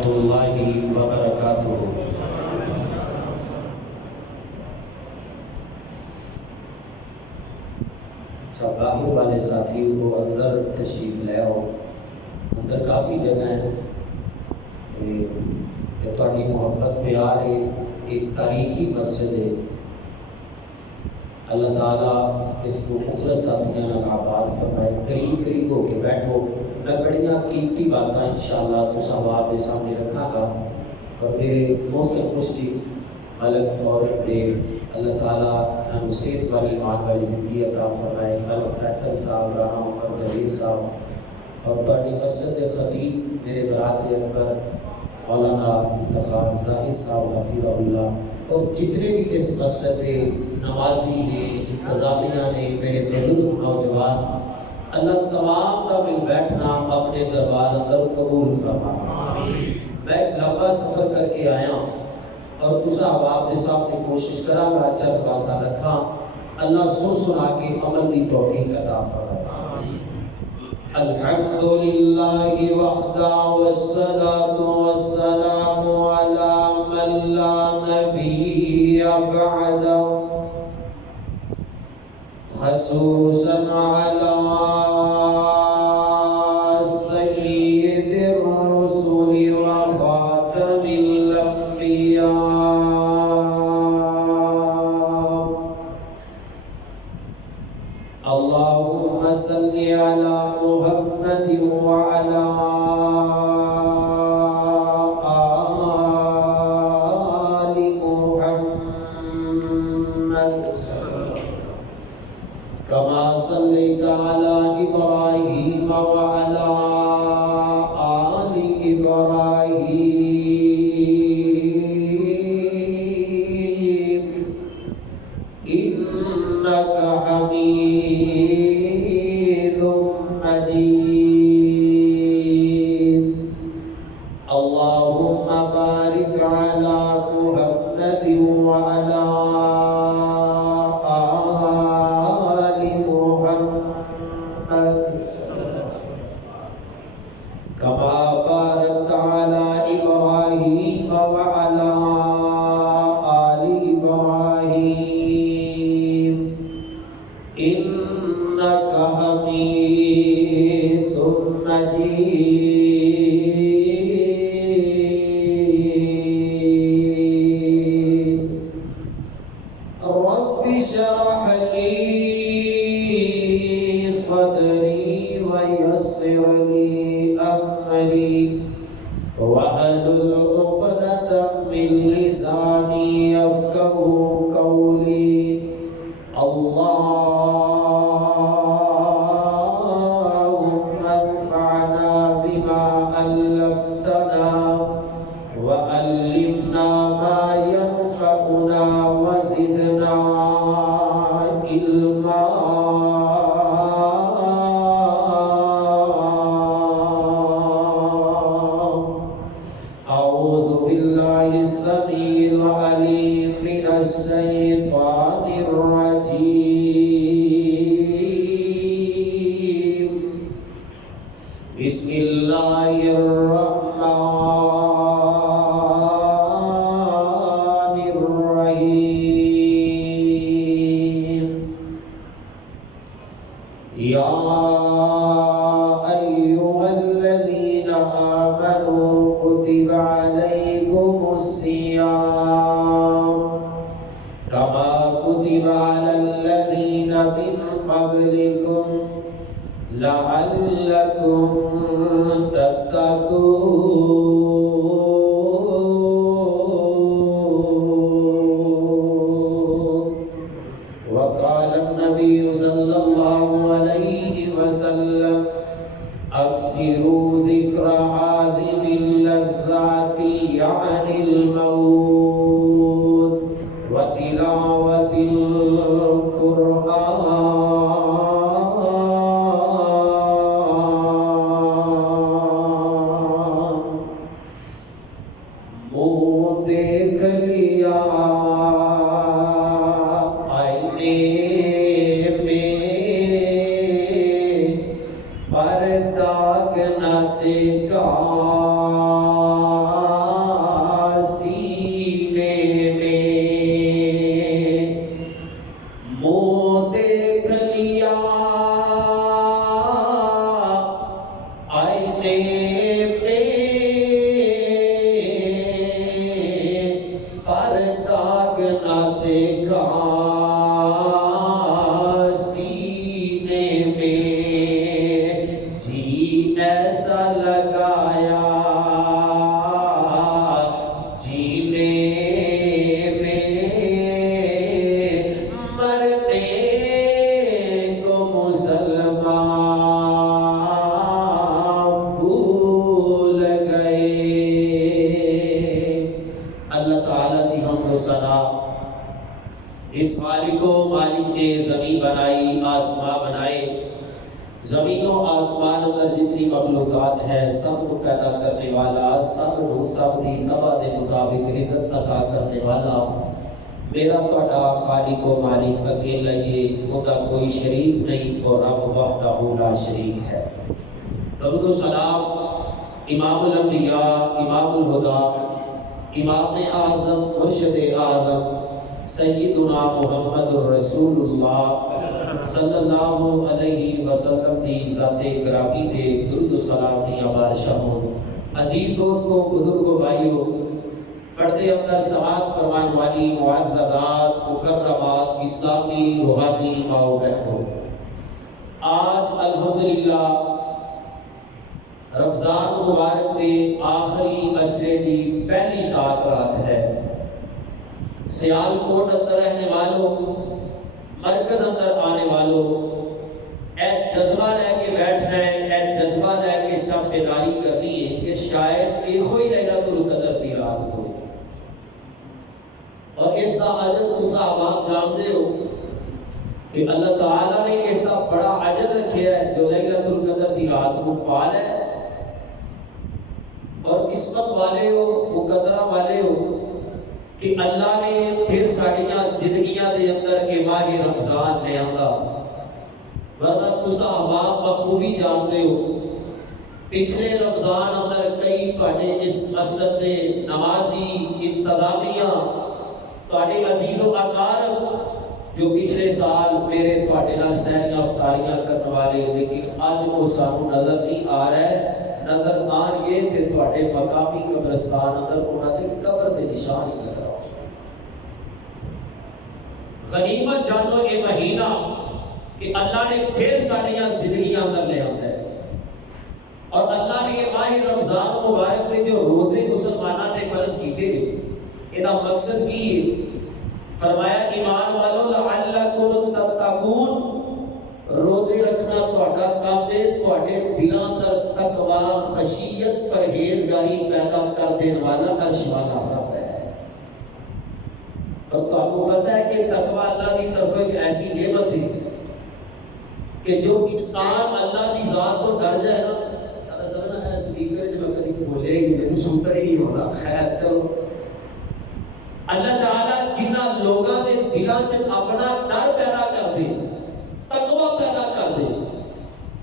ورحمۃ اللہ وبرکاتہ۔ اچھا، باہر والے ساتھی کو اندر تشریف لے آؤ، اندر کافی جگہ ہے، یہ تھوڑی محبت پیار ہے، ایک تاریخی مسجد ہے۔ اللہ تعالیٰ اس کو مخلص ساتھیاں آباد فرمائے۔ قریب قریب ہو کے بیٹھو، میں بڑیاں قیمتی باتاں انشاءاللہ تو آپ کے سامنے رکھا گا، اور میرے محسن مشتی ملک عورت سے اللہ تعالیٰ صحت والی ایمان والی زندگی عطا فرمائے۔ ملک فیصل صاحب، رانا عمر جلیل صاحب، اور تھوڑی مسجد خطیب میرے برادر اکبر مولانا افتخار زاہد صاحب حفظہ اللہ، اور جتنے بھی اس مسجد کے نمازی ہیں، انتظامیہ نے، میرے بزرگ نوجوان، اللہ تمام کا مل بیٹھنا اپنے دربار اندر قبول فرمائے۔ میں ایک لمبا سفر کر کے آیا ہوں، اور تسا آپ کے سامنے کوشش کرا گا اچھا باتاں رکھا، اللہ سنا کے عمل کی توفیق عطا فرمائے۔ الحمدللہ وحدہ والصلاة والسلام علی من لا نبی بعدہ، خصوصا علی سید الرسل وخاتم الانبیاء، اللہم صلی علی محمد وعلی آل محمد کما صلیت علی ابراہیم وعلی آل ابراہیم انک حمید مجید، اللہم بارک علی محمد وعلی آل محمد کما بارکت علی ابراہیم وعلی آل ابراہیم انک حمید مجید۔ رب اشرح لی صدری ویسر لی امری واحلل عقدۃ من لسانی یفقهوا قولی، اللهم انفعنا بما علمتنا وعلمنا ما ينفعنا وزدنا علما، اعوذ باللہ السمیع العلیم من الشیطان الرجیم، بسم اللہ الرحمن الرحیم، یا ایہا الذین آمنوا کتب علیکم الصیام کما کتب علی الذین من قبلکم لعلکم تتقون، وقال النبی صلی اللہ علیہ وسلم اکثروا ذکر عادم اللذات یعنی الموت وتلاوت القرآن، ثنا اس خالق و مالک نے زمین بنائی، آسمان بنائے، زمین و آسمان اندر جتنی مخلوقات ہے سب کو پیدا کرنے والا، سب دی تباہ دے مطابق رزق عطا کرنے والا میرا تہاڈا خالق و مالک اکیلا ہی، اوندا کوئی شریک نہیں، اور رب وحدہ لا شریک ہے۔ درود و سلام امام الانبیاء، امام الہدا، امام اعظم، مرشد اعظم سیدنا محمد رسول اللہ صلی اللہ علیہ وسلم دی ذات گرامی تے درود و سلام دی بارشاں ہو۔ عزیز دوستو، بزرگو، بھائیو، پردے اندر سماعت فرمان والی معززات، مکرمات، اسلامی روحانی ماؤ بہنوں، آج الحمدللہ رمضان مبارک دے آخری عشرے دی پہلی رات ہے۔ سیالکوٹ اندر رہنے والوں، مرکز اندر آنے والوں، اے جذبہ لے کے بیٹھنا ہے، اے جذبہ لے کے سب بیداری کرنی ہے کہ شاید ایک ہوئی لیلۃ القدر دی رات ہو، اور اس کا اجر تسا آپ جانتے ہو کہ اللہ تعالیٰ نے اس کا بڑا اجر رکھا ہے جو لیلۃ القدر دی رات کو پا لے، اور قسمت والے ہو، مقدرہ والے ہو کہ اللہ نے پھر ساڑیاں زندگیاں دے اندر کے ماہ رمضان نے آندا، ورنہ تسا احباب بخوبی جانتے ہو پچھلے رمضان اندر کئی تواڈے اس مسجد دے نمازی انتظامیہ، تواڈے عزیز و اقارب جو پچھلے سال میرے تواڈے نال سحریاں افطاریاں کرنے والے، لیکن آج وہ سانو نظر نہیں آ رہا ہے، نظر آن گے تے تواڈے مقامی قبرستان اندر انہاں دے قبر دے نشان ہی لگاؤ۔ غنیمت جانو یہ مہینہ کہ اللہ نے پھر ساڑیاں زندگیاں اندر لے آتا ہے، اور اللہ نے یہ ماہ رمضان مبارک دے جو روزے مسلمانہ نے فرض کیتے ہیں، انہاں مقصد کی فرمایا ایمان والو لعلکم تتقون، روزے رکھنا تہاڈا کام ہے تہاڈے دلاں اندر تقوی، خشیت، پرہیزگاری پیدا کر دین والا عرش والا رب ہے۔ اور تمہیں پتہ ہے کہ تقوی اللہ کی طرف ایک ایسی نعمت ہے کہ جو انسان اللہ کی ذات تو ڈر جائے نا، اصل نا ہے سپیکر جو کبھی بولے گی میرے سنتا ہی نہیں ہونا، خیر چلو، اللہ تعالیٰ جنہ لوگاں دے دلاں چ اپنا ڈر پیدا کر دے، تقوی پیدا کر دے۔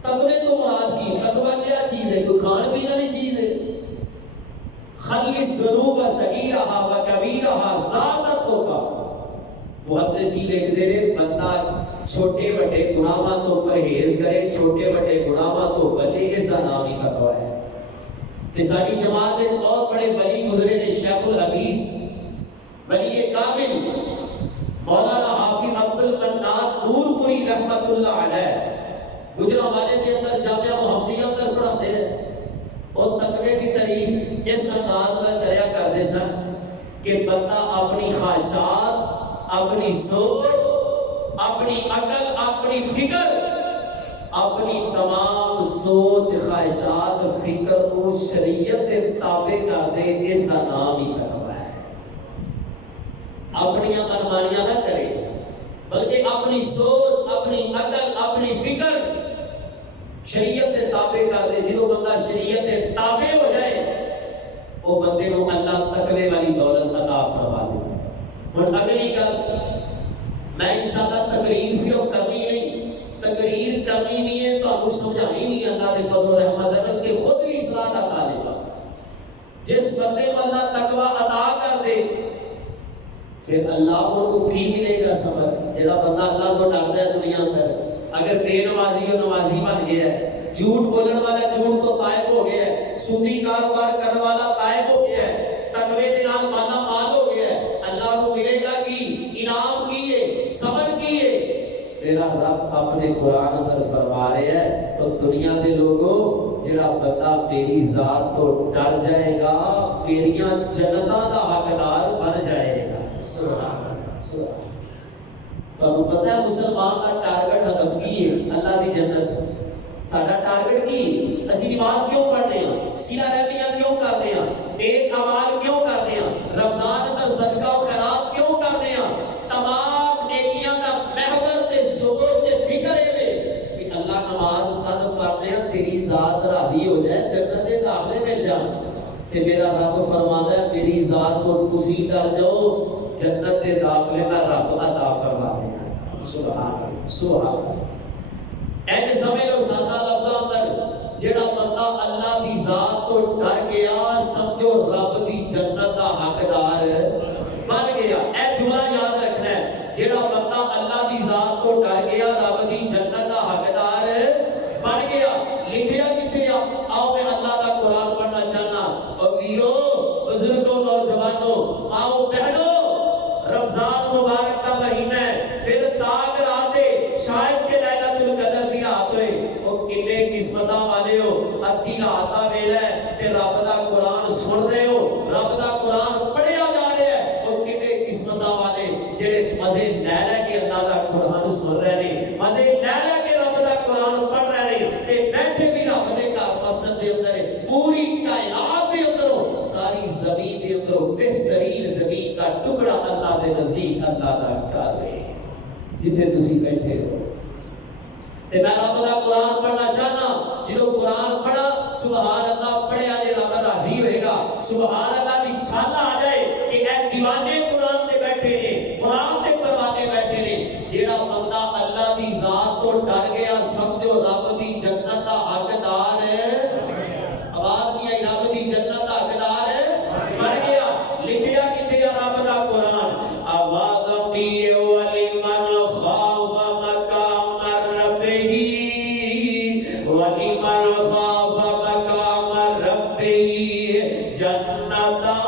تقوی تو مراد کی، تقوی کیا چیز ہے؟ کوئی کھان پینے والی چیز ہے؟ خلص الذنوب صغیرہا و کبیرہا ذات التقیٰ، محدثین لکھتے ہیں بندہ چھوٹے بڑے گناہاں تو پرہیز کرے، چھوٹے بڑے گناہاں تو بچے، اس کا نام ہی تقوی ہے۔ کہ ساری جماعت ایک بہت بڑے ولی گزرے نے، شیخ الحدیث ولی کامل مولانا حافظ عبد المنان نور پوری رحمت اللہ علیہ، گجرانوالے کے اندر جامعہ محمدیہ اندر پڑھاتے ہیں، اور تقوی کی تعریف اس انداز میں کریا کرتے سن کہ بندہ اپنی خواہشات، اپنی سوچ، اپنی عقل، اپنی فکر، اپنی تمام سوچ، خواہشات، فکر کو شریعت کے تابع کر دے، اس کا نام ہی تقوی ہے۔ اپنی منمانیاں نہ کرے، بلکہ اپنی سوچ، اپنی عقل، اپنی فکر شریعت کے تابع کر دے۔ جدو بندہ شریعت کے تابع ہو جائے، وہ بندے کو اللہ تقوی والی دولت عطا فرما دے۔ اور اگلی گل، میں انشاءاللہ تقریر صرف کرنی نہیں، تقریر کرنی نہیں ہے تو آپ کو سمجھانی نہیں، اللہ کے فضل و رحمت ہے کہ خود بھی اصلاح کا طالب ہے۔ جس بندے کو اللہ تقوی عطا کر دے، پھر اللہ کو کی ملے گا سبق؟ جڑا بندہ اللہ کو ڈرتا ہے دنیا اندر، اگر بے نمازی ہو نمازی بن گیا ہے، جھوٹ بولن والا جھوٹ تو طائب ہو گیا ہے، سودی کاروبار کرنے والا طائب ہو گیا ہے، تقوی دے نال مالا مال ہو گیا ہے، اللہ کو ملے گا کی انعام کیے، صبر کیے۔ میرا رب اپنے قرآن اندر فرما رہے ہیں، تو دنیا دے لوگوں جڑا بندہ میری ذات تو ڈر جائے گا، میریاں جنتاں دا حقدار بن جائے گا۔ سبحان اللہ، سبحان اللہ۔ تو پتہ ہے مسلمان کا ٹارگٹ ہدف کی ہے؟ اللہ دی جنت۔ ساڈا ٹارگٹ کی؟ اسی نماز کیوں پڑھنے ہیں؟ صلہ رحمیاں کیوں کرنے ہیں؟ نیک اعمال کیوں کرنے ہیں؟ رمضان اندر صدقہ و خیرات تے میرا رب فرماتا ہے میری ذات کو تسی ڈر جاؤ جنت دے داخلے میں رب عطا فرما دے. سبحان سبحان. ایک سمجھ لو سادہ لفظاں اندر جڑا بندہ اللہ دی ذات تو ڈر گیا سمجھو رب دی جنت دا حقدار بن گیا. اے جملہ یاد رکھنا ہے جڑا بندہ اللہ دی ذات تو ڈر گیا رب دی جنت دا حقدار بن گیا. لکھیا کتنے آؤ میں اللہ دا قرآن پڑھنا چاہنا. اور ویرو بزرگوں نوجوانوں آؤ بہنوں رمضان مبارک کا مہینہ ہے پھر تاک رات ہے شاید کہ لیلۃ القدر دی رات ہوئے. او کنے قسمتاں والے ہو ادھی رات دا ویلا ہے تے رب دا قرآن سن رہے ہو رب دا قرآن پڑھیا جا رہا ہے. او کنے قسمتاں والے جڑے مزے لے لے کے اللہ دا قرآن سن رہے نے مزے لے لے کے رب دا قرآن پڑھ رہے نے تے بیٹھے بھی رب دے گھر مسجد دے اندر پوری کائنات دے اندر ساری زمین دے اندر بہترین زمین کا ٹکڑا اللہ دے نزدیک اللہ دا گھر ہے جتھے تسی بیٹھے ہو. تے میں رب دا قرآن پڑھنا چاہنا جدو قرآن پڑھا سبحان اللہ پڑھیا جے رب راضی ہوئے گا. سبحان اللہ دی چھال آ جائے کہ اے دیوانے قرآن تے بیٹھے نے قرآن تے پروانے بیٹھے نے. جیڑا بندہ اللہ دی ذات تو ڈر گیا سمجھو رب دی جنت دا حقدار ہے. آواز نہیں آئی رب دی جنت دا حقدار بن گیا. لکھیا کتنے رب دا قرآن آواز اپنی وَلِمَنْ خَافَ مَقَامَ رَبِّهِ وَلِمَنْ خَافَ مَقَامَ رَبِّهِ جَنَّتَانِ.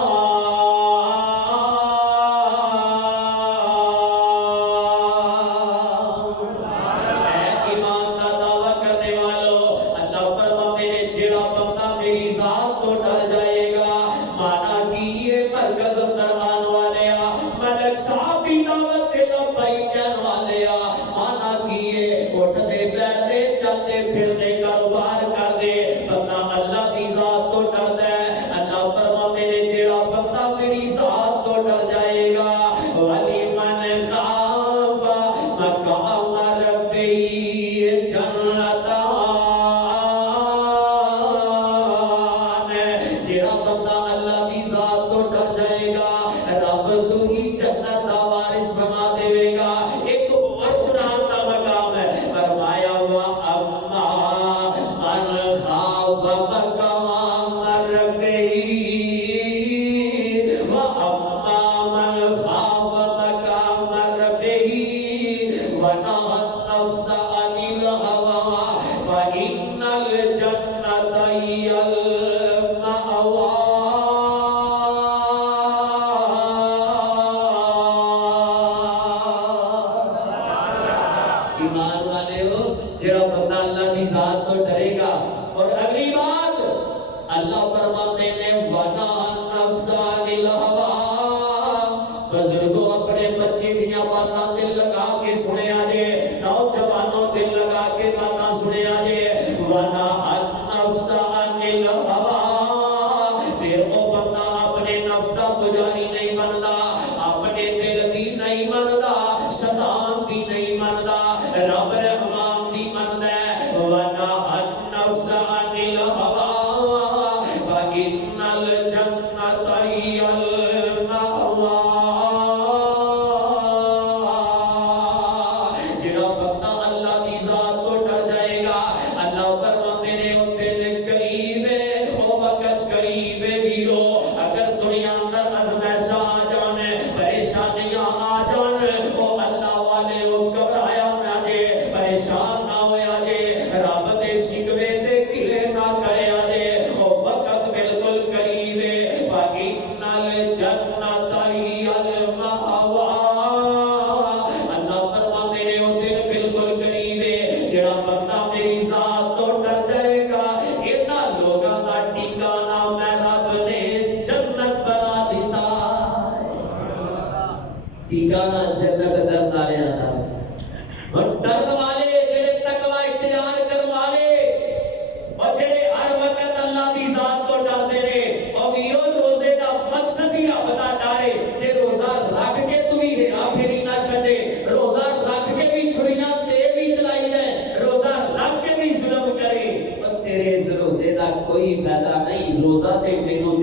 کوئی فائدہ نہیں. روزہ تے مینوں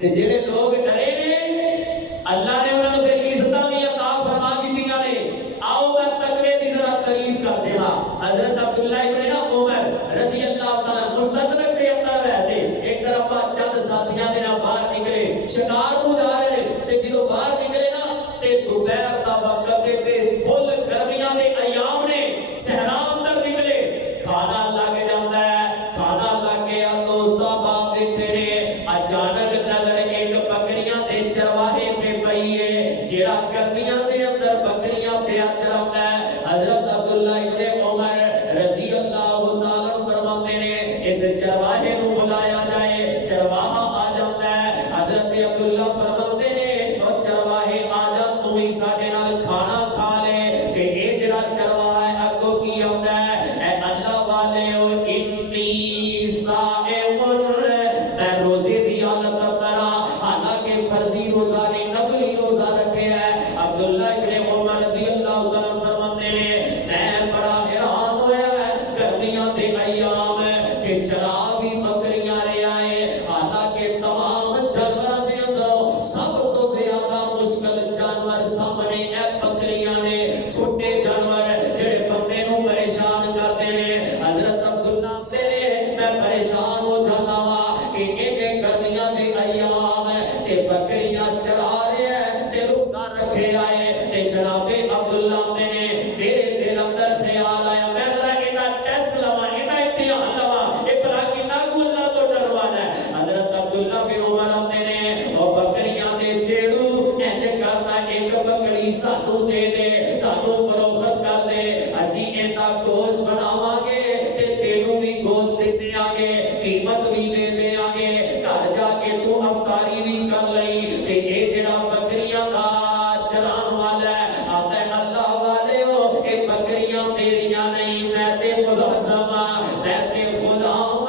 تے جڑے لوگ ڈرے نے اللہ نے انہاں نوں پھر عزتاں وی عطا فرما دتیاں نے. آؤ میں تقوی دی ذرا تعریف کر دیواں. حضرت عبداللہ ابن عمر رضی اللہ تعالی مستدرک دے اندر رہتے ایک طرف چند ساتھیاں دے نال باہر نکلے شکار کو جا رہے تے جدوں باہر نکلے نا تے دوپہر دا وقت تے فل گرمیاں دے ایام نے صحرا اندر نکلے کھانا لگ جاندا ہے. کھانا لگ گیا دوستا باپ بیٹھے نے اچانک نظر ایک بکریاں دے چرواہے پہ پئی ہے جیڑا گرمیاں دے اندر بکریاں پیا چروندا ہے. حضرت عبداللہ ابن عمر رضی اللہ تعالی فرماتے نے اس چرواہے نو بلایا جائے. چرواہا آ جاندا ہے. حضرت عبداللہ فرماتے نے او چرواہے آ جا تو بھی ساڈے نال کھانا کھا لے کہ اے جڑا چرواہا ہے اگوں کی آندا ہے اے اللہ والے او انی صائم میں روزے دی حالت اندر حالانکہ فرضی روزہ نہیں نفلی روزہ رکھے ہے. عبداللہ ابن عمر رضی اللہ تعالی فرماتے نے میں بڑا حیران ہویا گرمیاں دے ایام کہ چرا بھی بکریاں لے آئے حالانکہ تمام جانوراں دے اندر سب تو زیادہ مشکل جانور سامنے اے بکریاں نے چھوٹے جانور جڑے بندے نوں پریشان کردے نے. حضرت عبداللہ میں پریشان ہو جانا وا کہ اینے گرمیاں دے ایام تے بکریاں چرا رہے ہیں تے روزہ رکھے آئے تے جناب عبداللہ نے میرے دل اندر خیال آیا میں ذرا اینا ٹیسٹ لواں اینا امتحان لواں اے بھلا کنا کو اللہ تو ڈروانا ہے. حضرت عبداللہ بن عمر نے او بکریاں دے چھیڑو انج کرنا ایک بکری سانو دے دے سانو فروخت کر دے اسی ایدا گوشت بناواں گے تے تینوں بھی گوشت دے آگے قیمت بھی دے دے آگے گھر جا کے تو افطاری بھی کر لئی تے اے جڑا بکریاں دا چران والا ہے آتے اللہ والے ہو اے بکریاں تیریاں نہیں میں تے ملازم میں تے غلام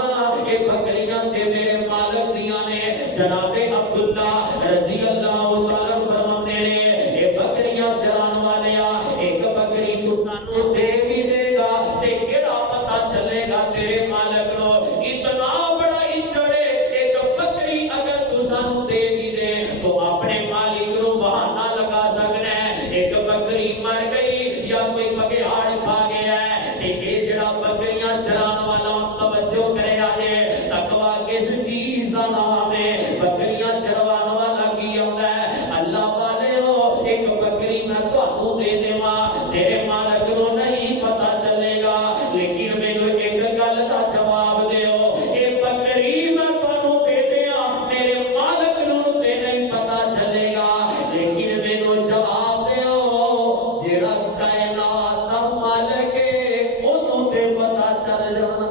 اے بکریاں تے میرے مالک دیاں نے. جناب عبداللہ رضی اللہ تعالی فرماتے نے اے بکریاں چران والیا ایک بکری تو سانو دے بھی دے گا تے کیڑا پتہ چلے گا تیرے مالک نو اتنا بڑا اجڑے ایک بکری اگر تو سانو دے بھی دے تو اپنے مالک نو بہانہ لگا سکنا ہے ایک بکری مر گئی یا کوئی بگیاڑ کھا گیا ہے تے اے جڑا بکریاں چران والا توجہ کرے آجے تقوی کس چیز دا نام ہے بکریاں چروان والا کی آندا ہے. اللہ والے ہو ایک بکری میں تانوں دے دیواں تیرے مالک نو نہیں پتہ چلے گا لیکن مینوں ایک گل دا جواب دیو اے بکری میں تانوں دے دیاں میرے مالک نو تے نہیں پتہ چلے گا لیکن مینوں جواب دیو جیڑا کائنات دا مالک ہے اونوں تے پتہ چل جانا.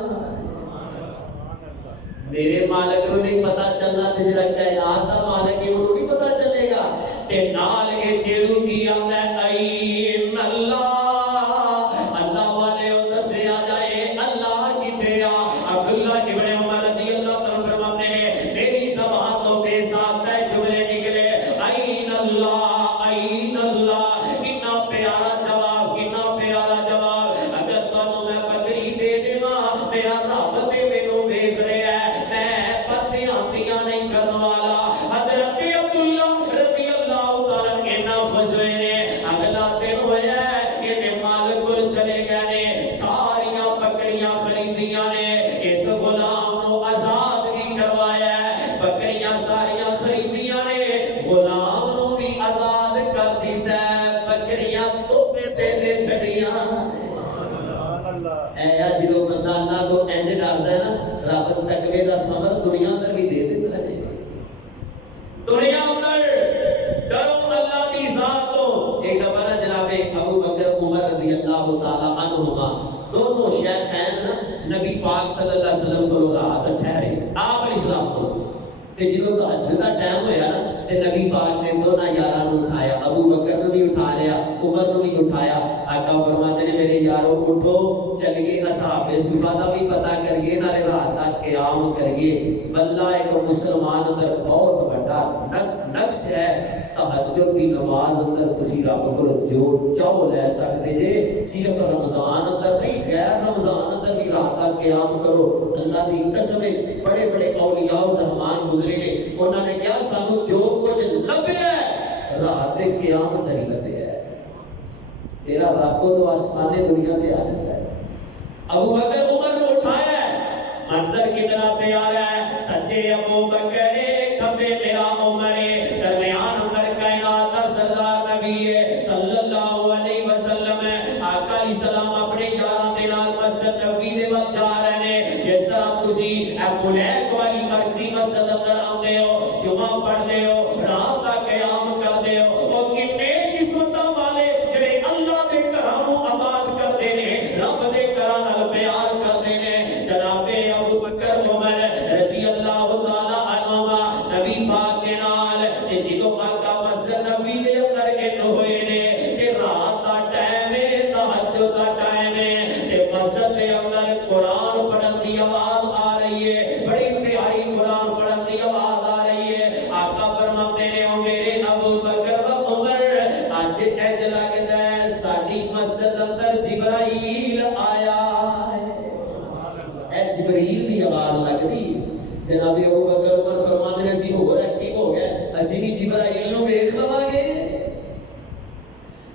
میرے مالک نو نہیں پتہ چلنا تے جڑا کائنات دا مالک ہے اونوں نہیں پتہ چلے گا. تے نال اے چھیڑو کی آندا ہے این اللہ اللہ والے او دسیا جائے اللہ کتے آ. عبداللہ ابن عمر رضی اللہ تعالی فرماتے نے میری زبان تو بے ساتھ ہے جملے نکلے این اللہ کتنا پیارا جواب کتنا پیارا جواب. اگر تانوں میں بکری دے دیواں میرا رب تے مینوں ویکھ رہا ہے میں پتیاں پیاں نہیں کرن والا. حضرت عبداللہ رضی اللہ تعالی عنہ خوش ہوئے نے اگلا دن ہویا ہے کہ مالک کول چلے گئے نے ساریاں بکریاں خریدیاں نے اس غلام نو آزاد بھی کروایا ہے. بکریاں ساریاں خریدیاں نے غلام نو بھی آزاد کر دیتا ہے. بکریاں توپے تے دے چھڑیاں اے جدوں بندہ اللہ تو انج ڈردا ہے نا رب تقوی دا صبر دنیا اندر بھی دے دیندا ہے. دنیا اندر ڈرو اللہ کی ذات تو. ایک دفعہ نا جناب ابو بکر عمر رضی اللہ تعالی عنہما دونوں شیخین نبی پاک صلی اللہ علیہ وسلم کو رات ٹھہرے آپ علیہ السلام کو تے جدوں تہجد دا ٹائم ہویا نا تے نبی پاک نے دونوں یاراں نوں اٹھایا ابو بکر نوں بھی اٹھا لیا عمر نوں بھی اٹھایا. آقا فرماتے نے میرے یارو اٹھو چلیے اصحاب صفا دا بھی پتہ کریے نالے رات دا قیام کریے. بلہ ایک مسلمان اندر بہت بڑا نقص ہے تہجد کی نماز اندر تسی رب کو جو چاہو لے سکتے جے صرف رمضان اندر نہیں غیر رمضان اندر بھی رات دا قیام کرو. اللہ دی قسم بڑے بڑے اولیاء الرحمان گزرے نے انہوں نے کہا سانو جو کچھ لبیا ہے رات کے قیامت نہیں لبیا ہے تیرا رب کو تو آسمان دنیا پہ آ جاتا ہے ابو بکر عمر نے اٹھایا ہے منظر کتنا پیارا ہے سچے ابو بکر کھبے میرا عمر درمیان عمر کائنات کا سردار نبی صلی اللہ علیہ وسلم آقا علیہ السلام اپنے یاراں دے نال مسجد نبوی دے ول جا رہے ہیں جس طرح تسی بلیک والی مرکزی مسجد اندر آندے ہو جمعہ پڑھدے ہو رات دا قیام کردے ہو او کتنے قسمتاں والے جڑے اللہ دے گھراں نوں آباد کردے نے رب دے گھراں نال پیار کردے نے جناب ابو بکر عمر رضی اللہ تعالی عنہما نبی پاک کے نال جدوں آقا مسجد نبوی دے اندر ان ہوئے نے کہ رات دا ٹائم ہے تہجد دا ٹائم ہے تے مسجد دے اندر قرآن پڑھن دی آواز آ رہی ہے بڑی پیاری قرآن پڑھن دی آواز آ رہی ہے آقا فرماتے نے او میرے ابو بکر و عمر اج اج لگدا ہے ساڈی مسجد اندر جبرائیل آیا ہے جبرائیل دی آواز لگدی جناب ابو بکر عمر فرماتے نے اسی ہور ایکٹیو ہو گئے اسی بھی جبرائیل نو ویکھ لواں گے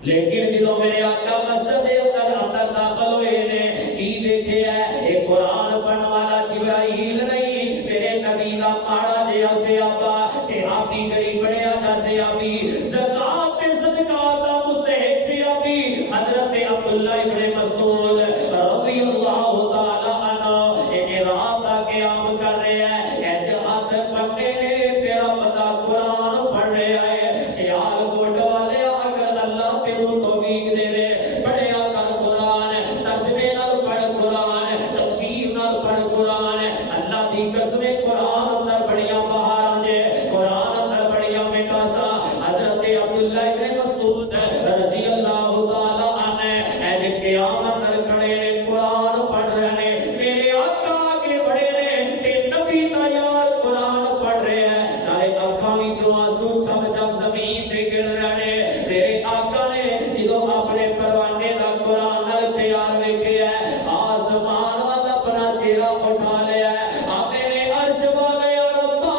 لیکن جدوں میرے آقا مسجد دے اندر داخل ہوئے نے کی دیکھے ہے ایک قرآن پڑھن والا جبرائیل نہیں میرے نبی دا ماڑا جیا صحابہ صحابی غریب بڑیا جا صحابی زکات تے صدقات دا مستحق صحابی حضرت عبداللہ ابن مسعود رضی اللہ تعالی عنہ ایک رات دا قیام کر رہے ہیں اے ہاتھ پکڑے نے تیرا پتہ قرآن پڑھ رہا ہے سیال کوٹ والے اگر اللہ تینوں توفیق دے پڑھیا کر قرآن ترجمے نال پڑھ قرآن تفسیر نال پڑھ قرآن اللہ دی قسم قرآن اندر بڑیاں بہاراں جے قرآن اندر بڑیاں مٹاسا حضرت عبداللہ ابن مسعود رضی اللہ تعالی عنہ اے قیام اندر کھڑے نے قرآن پڑھ رہے نے میرے آقا آگے بڑھے نے تے نبی دا یار قرآن پڑھ رہے ہیں نالے آنکھاں وچوں آنسو چھم چھم زمین تے گر رہے نے میرے آقا نے جدوں اپنے پروانے دا قرآن نال پیار ویکھیا ہے آسمان والا اپنا چہرہ اٹھا لیا ہے آتے نے عرش والے یا ربا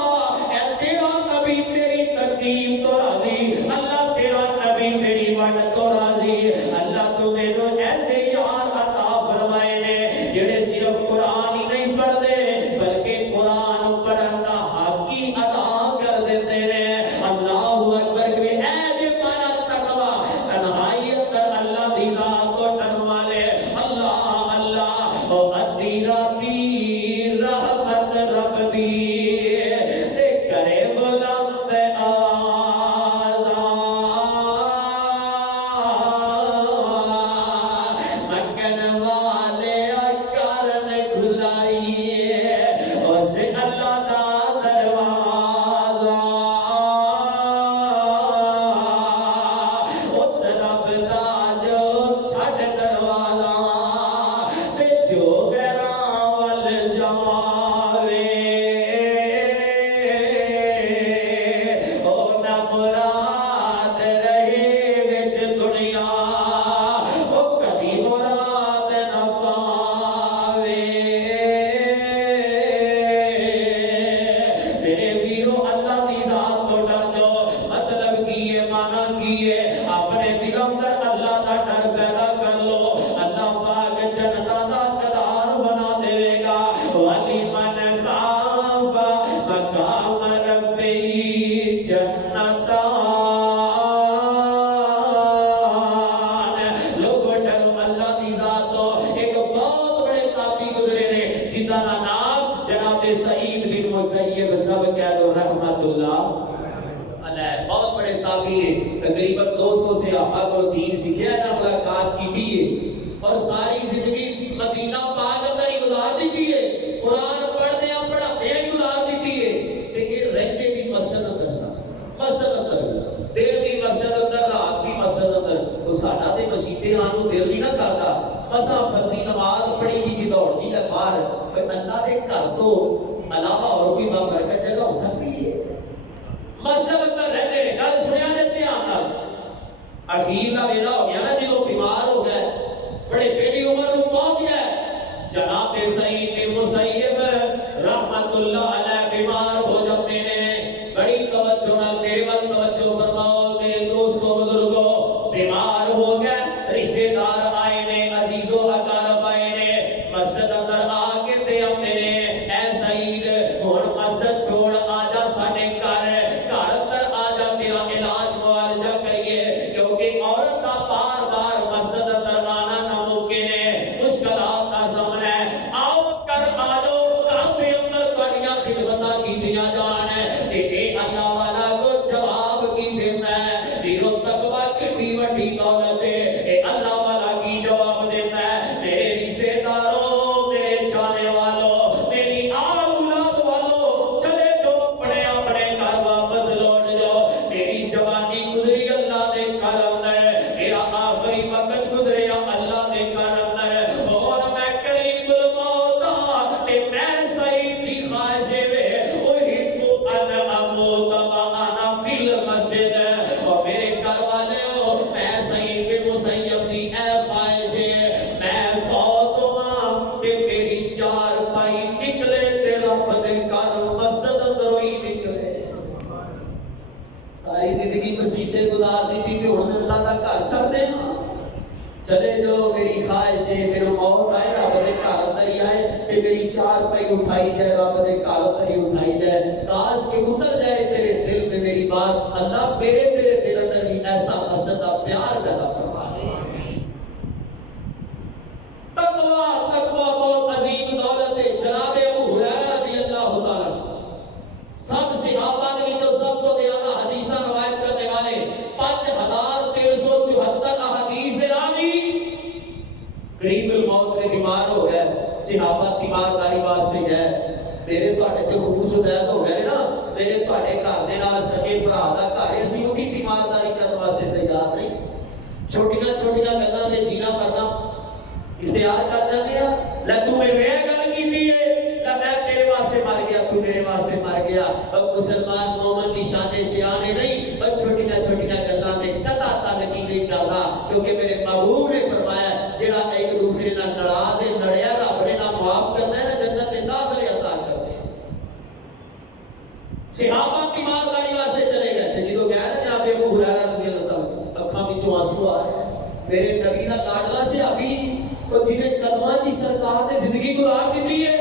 اے تیرا نبی تیری تقسیم تو راضی اللہ تیرا نبی تیری ونڈ تو راضی اللہ تو مینوں ایسے یار عطا فرمائے نے جڑے صرف قرآن ہی نہیں پڑھ دے بلکہ قرآن پڑھن دا حق ہی ادا کر دیتے نے اللہ اکبر کہ اے جے مانا تقوی تنہائی اندر اللہ دی ذات کو ڈرن والے اللہ اللہ او ادی راتی رحمت رب دی تے کرے بلند آواز مکن والے کرن کھلائی اس اللہ دا دروازہ اس رب دا جو چھڑ دروازہ تے جو غیراں ول جاوے او نہ مراد رہے وچ دنیا او کبھی مراد نہ پاوے میرے ویرو اللہ دی ذات تو ڈر جو مطلب کی ہے مانا کی ہے اپنے دل اندر اللہ دا ڈر پیدا کر لو اللہ پاک جنتاں دا قرار بنا دے گا ولی من خاف مقام ربی جنتان لوگ ڈرو اللہ دی ذات تو ایک بہت بڑے تابعی گزرے نے جنہاں دا نام جناب سعید بن مسیب سب کہہ دو رحمت اللہ علیہ بہت بڑے تابعی ہیں تقریباً 200 سے آقا دین سیکھے نہ ملاقات کی تھی اور ساری زندگی مدینہ پاک اندر ہی گزار دی ہے قرآن پڑھتے ہیں پڑھاتے ہیں گزار دی ہے لیکن رہتے بھی مسجد اندر مسجد اندر دیر بھی مسجد اندر رات بھی مسجد اندر تو ساڈا تے مسیتے آن کو دل نہیں نہ کرتا مسا فردی نماز پڑھی دی دوڑ دی باہر اللہ دے گھر تو علاوہ اور کوئی بابرکت جگہ ہو سکتی ہے مسجد اندر رہتے ہیں گل سنیا جے دھیان نال اخیر دا ویلا ہو گیا نا جدوں بیمار ہو گئے بڑے پہلی عمر نو پہنچ گئے جناب سعید بن مسیب رحمت اللہ علیہ بیمار ہو جاتے چلے جو میری خواہش ہے میرے موت آئے رب دے گھر اندر ہی آئے کہ میری چار پائی اٹھائی جائے رب دے گھر اندر ہی اٹھائی جائے کاش کہ اتر جائے تیرے دل میں میری بات اللہ میرے تیرے دل اندر بھی ایسا حسد پیار پیدا فرما دے تقوی بہت عظیم دولت ہے جناب ابو ہریرہ رضی اللہ تعالیٰ سب صحابہ نے جو سب کو زیادہ حدیثہ روایت کرنے والے 5374 احادیث دے راوی قریب الموت میں بیمار ہو گئے صحابہ تیمارداری واسطے گئے میرے تواڈے تے حکم شدید ہو گئے نا میرے تواڈے گھر دے نال سکے بھرا دا گھر اسی وہ کی تیمارداری کرنے واسطے تیار نہیں چھوٹیاں چھوٹیاں گلاں تے جینا کرنا اختیار کر جانے ہیں لے تو میں گل کیتی ہے لے میں تیرے واسطے مر گیا تو میرے واسطے مر گیا اب مسلمان مومن دی شان شیان نہیں بس چھوٹیاں چھوٹیاں گلاں تے قطع تعلقی نہیں کرنا کیونکہ میرے محبوب نے فرمایا جڑا ایک دوسرے نال لڑا دے لڑیا رب نے نہ معاف کرنا ہے نہ جنت دے داخلے عطا کرنے صحابہ تیمارداری واسطے چلے گئے تے جدوں گئے نا جناب ابو ہریرہ رضی اللہ تعالی اکھاں وچوں آنسو آ رہے ہیں میرے نبی دا لاڈلا صحابی اور جنہیں قدماں کی سرکار نے زندگی گزار دیتی ہے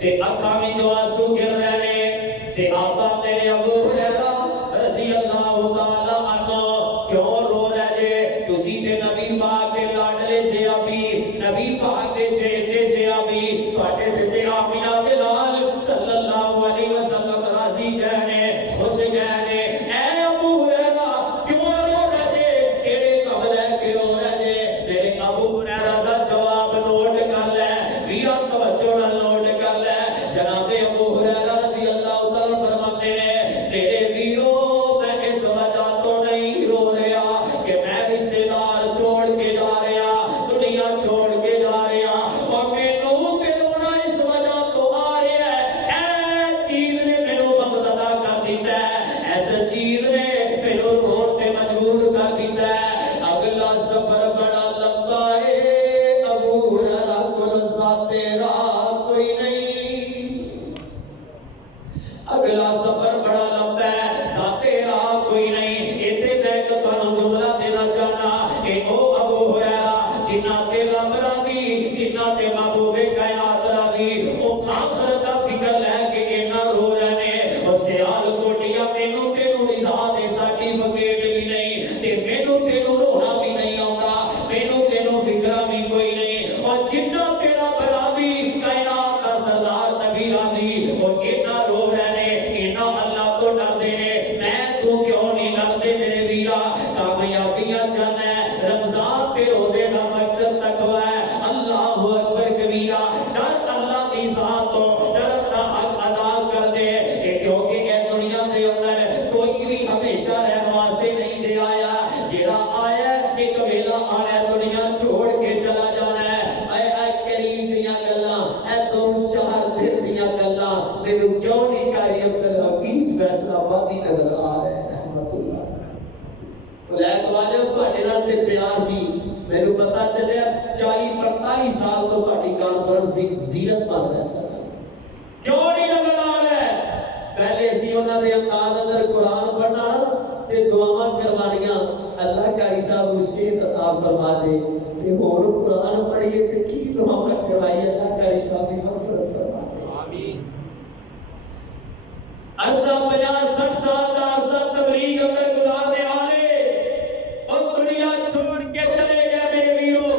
تے اکھاں وچوں آنسو گر رہے ہیں صحابہ میرے ابو ہریرہ رضی اللہ تعالی عنہ کیوں رو رہے جے تسی تے نبی پاک دے لاڈلے صحابی نبی پاک دے چہتے صحابی تواڈے تے آمینہ دے لال صلی اللہ علیہ وسلم راضی گئے نے خوش گئے نے اے ابو ہریرہ کیوں رو رہے جے کیڑے کم لے کے رو رہے جے میرے ابو ہریرہ دا جواب نوٹ کر لے ویرا توجہ نال نوٹ کر لے جناب ابو ہریرہ رضی اللہ تعالی فرماتے ہیں میرے ویرو میں اس وجہ تو نہیں رو رہا کہ میں رشتہ دار چھوڑ کے جا رہا دنیا چھوڑ کے جا رہا اور مینوں تے رونا اس وجہ تو آ رہا ہے اے چیز نے مینوں غمزدہ کر دیتا ہے ایسا چیز نے مینوں رون تے مجبور کر دیتا ہے اگلا سفر بڑا لمبا ہے ابو ہریرہ کول ذات راہ کوئی نہیں اگلا سفر بڑا لمبا ہے ذات راہ کوئی نہیں ایتھے میں تانوں جملہ دینا چاہنا اے او ابو ہریرہ جنہ تے رب راضی جنہ تے محبوب کائنات راضی او آخرت دا فکر لے کے اینا رو رہے نے او سیال کوٹیاں مینوں تینوں رضا دے سرٹیفکیٹ بھی نہیں تے مینوں تینوں رونا بھی نہیں آوندا مینوں تینوں فکر بھی کوئی نہیں اور جنہ تیرا راضی کائنات دا سردار نبی راضی او اینا رو رہے نے اینا اللہ تو ڈردے نے میں تو کیوں نہیں ڈردے میرے ویرا کامیابیاں چاہنا ہے رمضان تے روزے دا مقصد تقوی ہے اللہ اکبر کبیرہ ڈر اللہ دی ذات تو ڈر اپنا حق ادا کر دے کیونکہ اے دنیا دے اندر کوئی بھی ہمیشہ رہن واسطے نہیں دے آیا جڑا آیا ایک ویلا آنا ہے دنیا چھوڑ کے چلا جانا ہے اے کریم دیاں گلاں اے دو چار دن دیاں گلاں مینوں کیوں نہیں کاری عبدالحفیظ فیصل آبادی نظر آ رہے ہیں رحمت اللہ بلیک والے تواڈے نال تے پیار سی مینوں پتہ چلیا 40-45 سال تو تہاڈی کانفرنس دی زینت بن رہا سر کیوں نہیں نظر آ رہا ہے پہلے اسی انہاں دے انداز اندر قرآن پڑھنا تے دعاواں کروانیاں اللہ قاری صاحب اسے عطا فرما دے تے ہن قرآن پڑھیے تے کی دعاواں کرائیے اللہ قاری صاحب دی مغفرت فرما دے آمین عرصہ 50-60 سال دا عرصہ تبلیغ اندر گزارنے والے اور دنیا چھوڑ کے چلے گئے میرے ویرو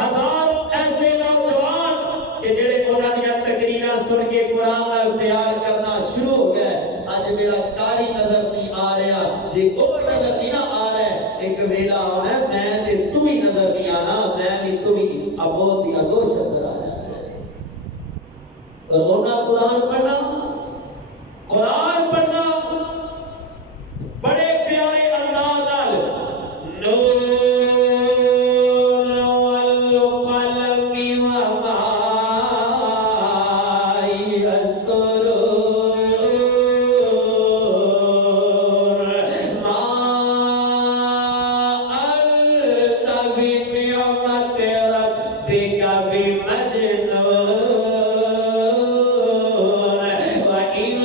ہزاروں ایسے نوجوان کہ جڑے انہاں دی تقریراں سن کے قرآن نال پیار کرنا شروع ہو گئے اج میرا قاری نظر نہیں آ رہا جے او نظر نہیں نہ آ رہا ہے ایک ویلا آنا ہے میں تے تو ہی نظر نہیں آنا میں بھی تو ہی ابو دی اگوش نظر آ جانا ہے اور انہاں قرآن پڑھنا قرآن پڑھنا بڑے پیارے انداز نال نور والقلم وما يسطرون ما أنت بنعمة ربك بمجنون وإن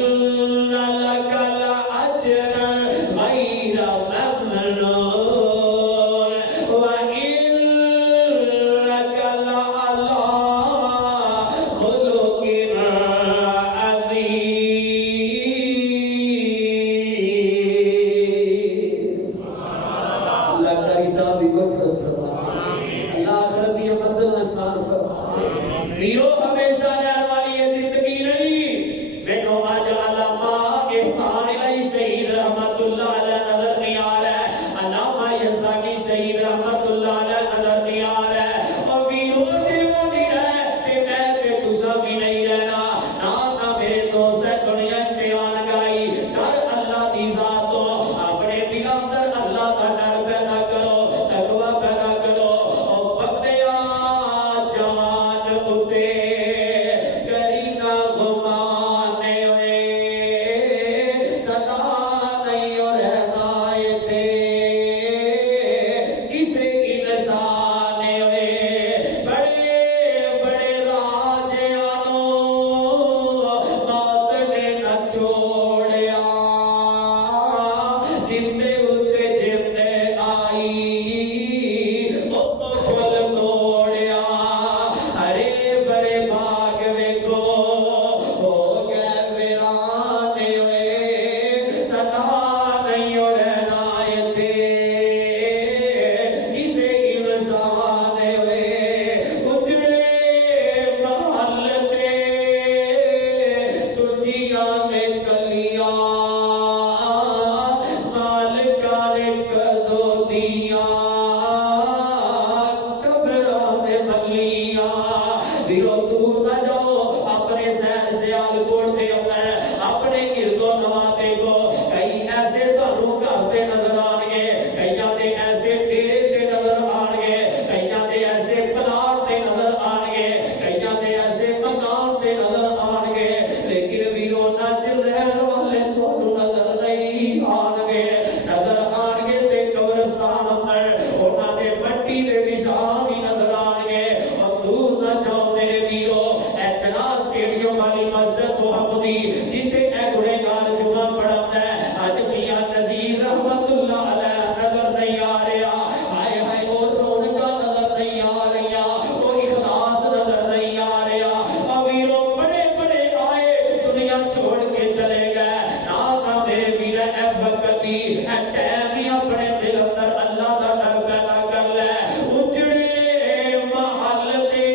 لئی اے ٹائم ہی اپنے دل اندر اللہ دا ڈر پیدا کر لے اجڑے محل دے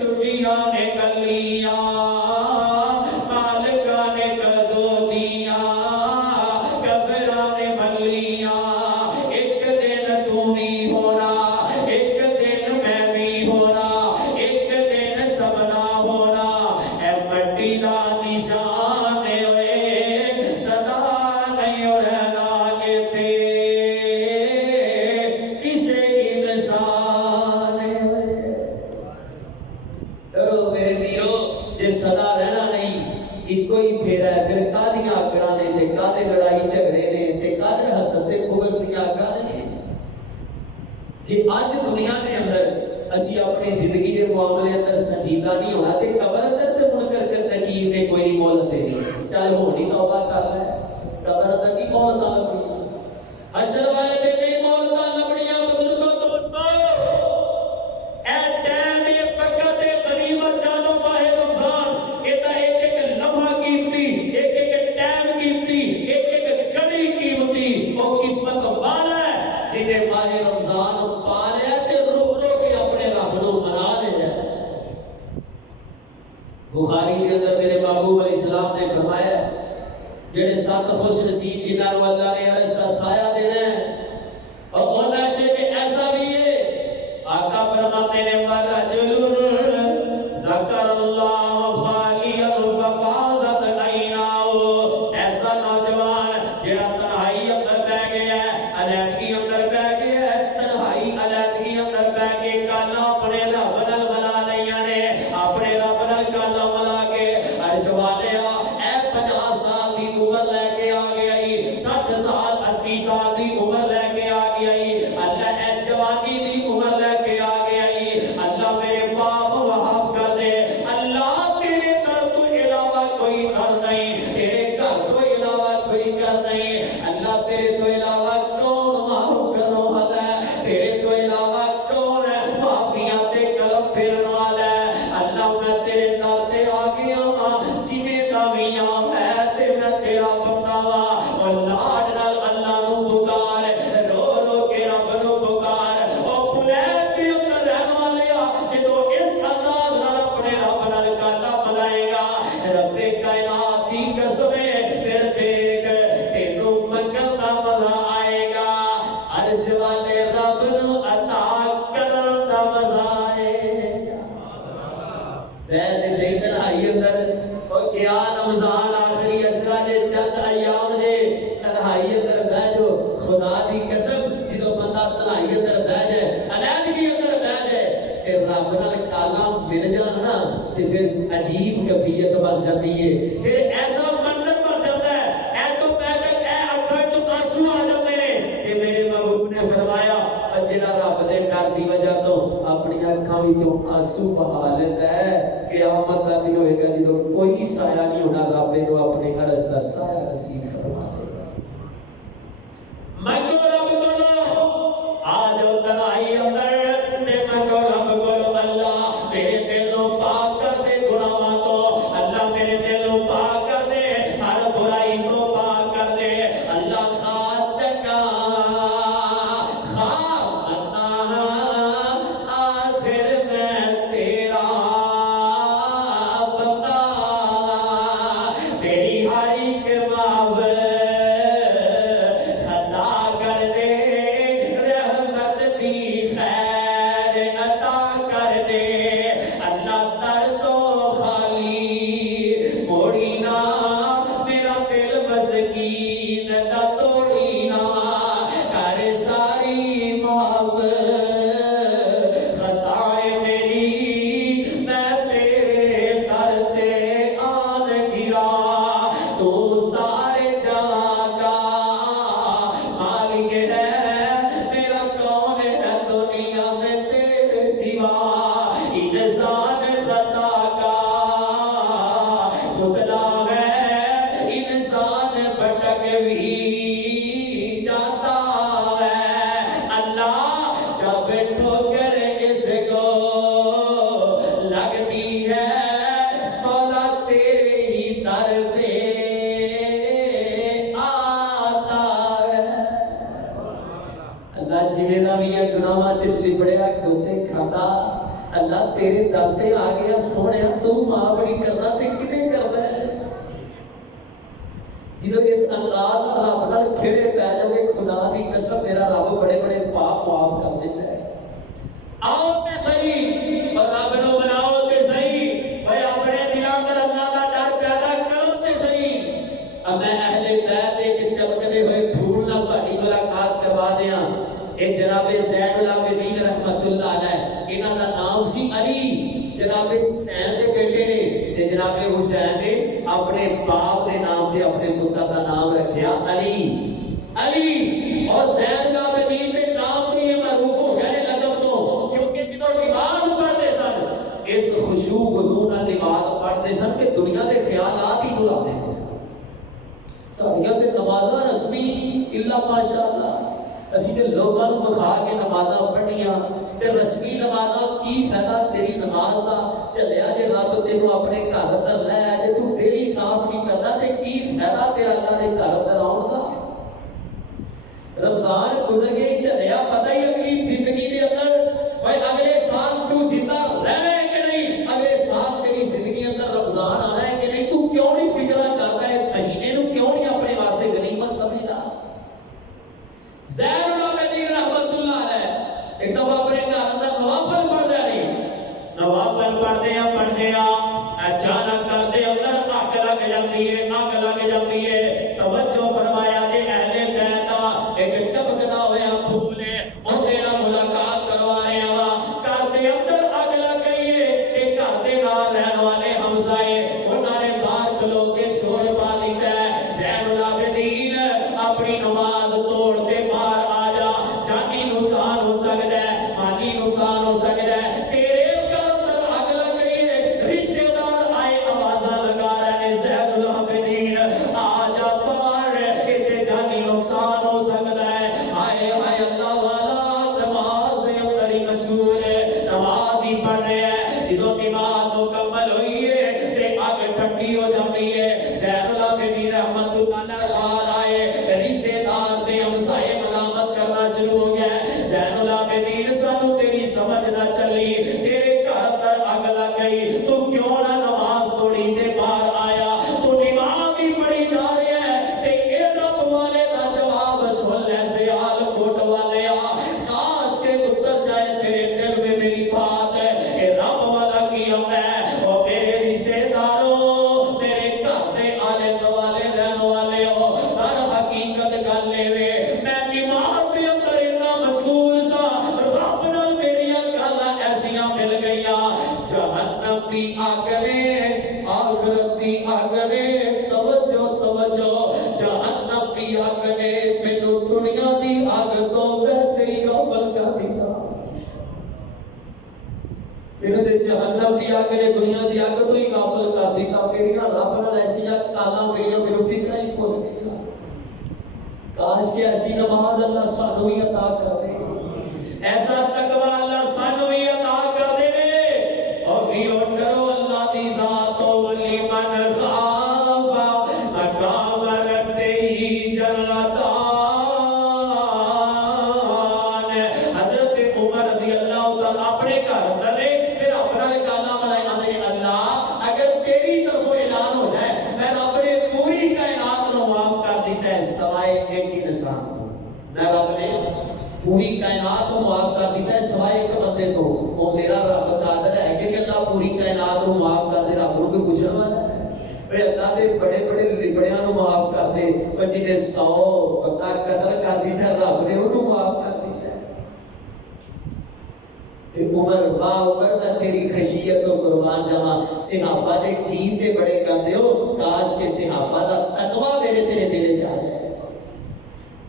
سجیاں نے کلیاں مالکاں نے کدو دیاں قبراں نے ملیاں ایک دن تو بھی ہونا ایک دن میں بھی ہونا ایک دن سبنا ہونا اے مٹی دا نشان ہوئے صدا نہیں رہنا کتے کسے انسان ہوئے ڈرو میرے میرو جے صدا رہنا نہیں ایک کوئی پھیرا ہے پھر کادیاں آکڑا نے تے کادے لڑائی جھگڑے نے تے کادے حسد تے بغض دیاں آکڑا نے جے آج دنیا دے اندر اسی اپنی زندگی دے معاملے اندر سنجیدہ نہیں ہونا تے قبر اندر تے منکر کر نکیر نے کوئی نہیں مولت دینی چل ہونی توبہ کر لے قبر اندر کی مولت نہ لبڑی حشر والے دن نہیں مولت نہ لبڑیاں بزرگوں دوستو اے ٹائم فقط غنیمت جانو ماہ رمضان ایتا ایک ایک لمحہ قیمتی ایک ایک ٹائم قیمتی ایک ایک گھڑی قیمتی وہ قسمت والا ہے جنہیں ماہ رمضان پا لیا تے رک کے اپنے رب نو منا لیا بخاری دے اندر میرے محبوب علیہ السلام نے فرمایا جڑے 7 خوش نصیب جنہاں نو اللہ نے عرش دا سایہ دینا ہے اور انہاں چ کہ ایسا بھی ہے آقا فرماتے نے ورجل ذکر اللہ خالیہ ففاضت عیناہ ایسا نوجوان جڑا تنہائی اندر بیٹھ گیا ہے علیحدگی اندر بیٹھ گیا ہے تنہائی علیحدگی اندر بیٹھ کے کالا اپنے رب نال ملا لیاں نے اپنے رب نال کالا ملا کے عرش والے اے 50 سال دی عمر لے کے آ گئی 60 سال 80 سال دی عمر لے کے آ گئی اللہ اے جوانی دی عمر لے کے آ گئی اللہ میرے پاپ معاف کر دے اللہ تیرے در تو علاوہ کوئی گھر نہیں تیرے گھر تو علاوہ کوئی گھر نہیں اللہ تیرے تو علاوہ کون معاف کرنے والا ہے تیرے تو علاوہ کون ہے معافیاں تے قلم پھیرن والا ہے اللہ میں تیرے در تے آ گیا ہاں جویں دا میاں ہے تے میں تیرا بندہ وا اور لاڈ نال اللہ نو پکار رو رو کے رب نو پکار او بھلے کے اندر رہن والے جدوں اس انداز نال اپنے رب نال کالا ملائے گا رب کائنات دی قسم پھر دیکھ تینوں منگل دا مزہ آئے گا عرش والے رب نو عطا کرن دا مزہ آئے گا دے صحیح تنہائی اندر او کیا رمضان آخری اشرا دے چند ایام دے تنہائی اندر بیٹھ جو خدا دی قسم جدوں بندہ تنہائی اندر بیٹھ جائے علیحدگی اندر بیٹھ جائے پھر رب نال کالا مل جانا نا تے پھر عجیب کیفیت بن جاتی ہے پھر ایسا منظر بن جاتا ہے اے تو بیٹھ اے اکھاں چوں آنسو آ جاندے نے کہ میرے محبوب نے فرمایا جڑا رب دے ڈر دی وجہ تو اپنی اکھاں وچوں آنسو بہا لیندا ہے قیامت دا دن ہوئے گا جدوں کوئی سایہ نہیں ہونا رب نو اپنے عرش دا سایہ نصیب فرما دے گا منگو رب کولو آج تنہائی اندر تے منگو رب کولو اللہ میرے دل نو پاک کر دے گناہاں تو اللہ میرے دل نو پاک کر دے ہر برائی تو پاک کر دے اللہ خاص چنگا آخر میں تیرا بندہ میری ہر ایک معاف خطا کر دے رحمت دی خیر عطا کر دے اللہ در تو خالی موڑی نہ میرا دل مسکین نہ توڑی نہ کر ساری معاف خطائیں میری میں تیرے در تے آن گرا تو سارے جہاں کا مالک ہے میرا کون ہے دنیا میں تیرے سوا انسان خطا کا پتلا ہے انسان بھٹک بھی جاتا ہے اللہ جب ٹھوکر اس کو لگتی ہے مولا تیرے ہی در پہ آ اللہ تیرے دل تے آ گیا سونے تو معاف نہیں کرنا تے کنے کرنا ہے جدو اس انداز رب نال کھیڑے پی جاؤ گے خدا دی قسم میرا رب بڑے بڑے پاپ معاف کر دیتا ہے آؤ تے صحیح اور رب نو بناؤ تے صحیح بھائی اپنے دلوں اندر اللہ کا ڈر پیدا کرو تے صحیح اب میں اہل بیت ایک چمکتے ہوئے پھول نال تہاڈی ملاقات کروا دیاں اے جناب زین العابدین رحمت اللہ علیہ انہاں دا نام سی علی جناب حسین دے بیٹے نے تے جناب حسین نے اپنے باپ دے نام تے اپنے پتر دا نام رکھیا علی علی اور زین العابدین دے نام تے یہ معروف ہو گیا نے لقب تو کیونکہ جدوں نماز پڑھتے سن اس خشوع خضوع نال نماز پڑھتے سن کہ دنیا دے خیالات ہی بھلا لیندے سن ساڈیاں تے نمازاں رسمی الا ماشاءاللہ اسی تے لوگاں نوں بخا کے نمازاں پڑھنیاں تے رسمی نمازاں کی فائدہ تیری نماز دا چلیا جے رب تینوں اپنے گھر اندر لے جے تو دل ہی صاف نہیں کرنا تے کی فائدہ تیرا اللہ دے گھر اندر آਉਣ دا رمضان گزر گئی چلیا پتہ ہی اگلی زندگی دے اندر بھائی اگلے سال تو زندہ رہنا ہے کہ نہیں اگلے سال تیری زندگی اندر رمضان آنا ہے کہ نہیں تو کیوں نہیں فکر کرتا ہے مہینے نو کیوں نہیں اپنے واسطے غنیمت سمجھدا زین العابدین رحمت اللہ علیہ ایک دفعہ اپنے گھر اندر نوافل پڑھ رہے ہیں نوافل پڑھتے ہیں اچانک گھر دے اندر اگ لگ جاتی ہے توجہ فرمایا جے اہل بیت ایک چمکدا ہویا پھول ہے او تیرا ملاقات کروا رہے ہیں گھر دے اندر اگ لگ گئی ہے تے گھر دے نال رہن والے ہمسائے انہاں نے باہر کھلو کے شور پا دیتا ہے زین العابدین اپنی نماز توڑ کے باہر آ جا جانی نقصان ہو سکتا ہے مالی نقصان ہو سکتا ہے تیرے گھر اندر اگ لگ گئی ہے رشتے دار آئے آوازاں لگا رہے ہیں زین العابدین آ جا باہر تے جانی نقصان ہو سکتا ہے ہائے ہائے اللہ والا نماز دے اندر ہی مشغول ہے نماز ہی پڑھ رہے ہیں جدوں نماز مکمل ہوئی ہے تے اگ ٹھنڈی ہو جاتی ہے زین العابدین رحمت اللہ علیہ آئے رشتے دار دے ہمسائے ملامت کرنا شروع ہو گیا زین العابدین سانو تیری سمجھ نہ چلی تیرے گھر اندر اگ لگ گئی تو کیوں نہ نماز توڑی تے باہر آیا تو نماز ہی پڑھی جا رہا ہے تے اے رب والے دا جواب سن لے سیال کوٹ والے کاش کے اتر جائے تیرے دل میں میری بات ہے اے رب والا کی ہے او میرے رشتے داروں میرے گھر دے آلے دوالے رہن والے ہو ہر حقیقت گل لے وے میں نماز دے اندر اتنا مشغول سا رب نال میریاں گلاں ایسیاں مل گئیاں جہنم دی اگ نے آخرت دی اگ نے توجہ جہنم دی اگ نے مینوں دنیا دی اگ تو ویسے ہی غافل کر دیتا میرے تے جہنم دی اگ نے دنیا دی اگ تو ہی غافل کر دیتا میریاں رب نال ایسیاں کالاں میریاں میرے فکراں ہی بھول گئیاں کاش کہ ایسی نماز اللہ سانو بھی عطا کر دے ایسا تقوی اللہ سانو بھی عطا کر دے اور ویرو ڈرو اللہ دی ذات ولی من خاف مقام ربی جنتان حضرت عمر رضی اللہ تعالی اپنے گھر اندر پھر اپنا نکالنا ملائکہ نے اللہ اگر تیری طرف اعلان ہو جائے میں رب نے پوری کائنات کو معاف کر دیتا ہے سوائے ایک انسان کو میں رب نے پوری کائنات کو معاف کر دیتا ہے سوائے ایک بندے کو وہ میرا رب قادر ہے کہ اللہ پوری کائنات کو معاف کر دے رب کو پوچھنے والا ہے اے اللہ دے بڑے بڑے لبڑیاں نو معاف کر دے پر جنے 100 بندہ قتل کر دیتا ہے رب نے انہوں معاف کر دیتا ہے تے عمر واہ عمر میں تیری خشیت کو قربان جاواں صحابہ دے دین تے بڑے کردے ہو کاش کہ صحابہ دا تقوی میرے تیرے دل وچ آ جائے